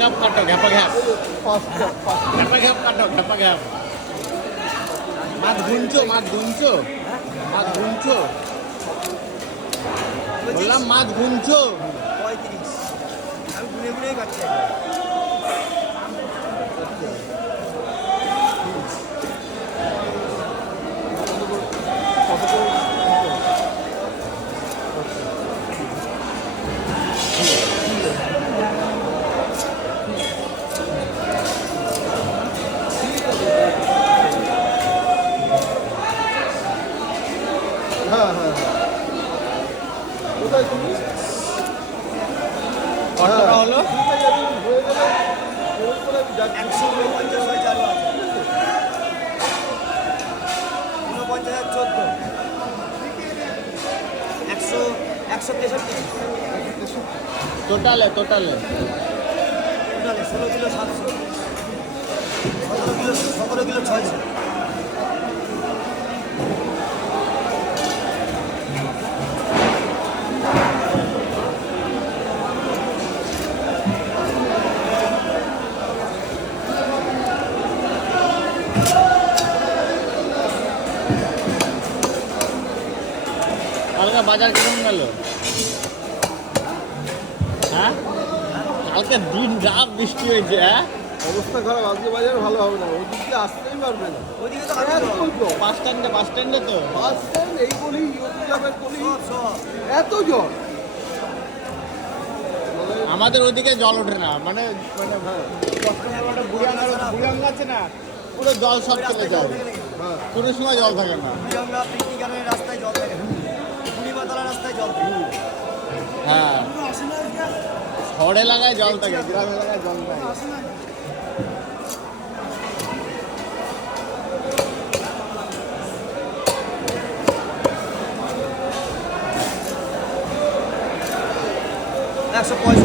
ঘ্যাপ কাটো ঘ্যাপা ঘ্যাপ মাছ গুনছো বললাম মাছ গুনছো 35 আমি গুনে গুনেই কাটছি কতটা হলো 149 হয় চালু আছে 49,014 163 টোটালে 16 কিলো 700 17 কিলো 600 কালকে বাজার কেমন গেল? হ্যাঁ কালকে দিন রাত বৃষ্টি হয়েছে। হ্যাঁ অবস্থা খারাপ, আজকে বাজার ভালো হবে না, ওই দিকে আসতেই পারবে না। ওইদিকে তো বাস স্ট্যান্ডে তো বাস স্ট্যান্ড এই গলি যাবের গলি এত জল। আমাদের ওইদিকে জল ওঠে না, মানে বুড়াঙ্গ আছে না, পুরো জল সব চলে যায়, কোনো সময় জল থাকে না। রাস্তায় জল থাকে, বুড়িমাতলা রাস্তায় জল থাকে। হ্যাঁ শহর এলাকায় জল থাকে, গ্রাম এলাকায় জল থাকে। একশো 65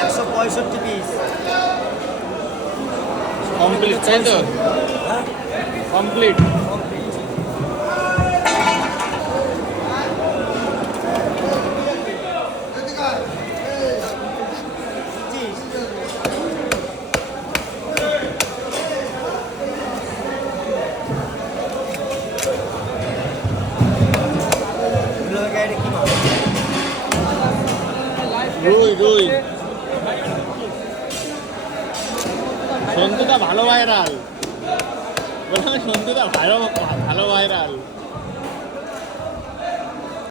165 পিস কমপ্লিট, তাই তো? কমপ্লিট। রুই সন্তুদা ভালো ভাইরাল, বললাম সন্তুদা ভালো ভাইরাল।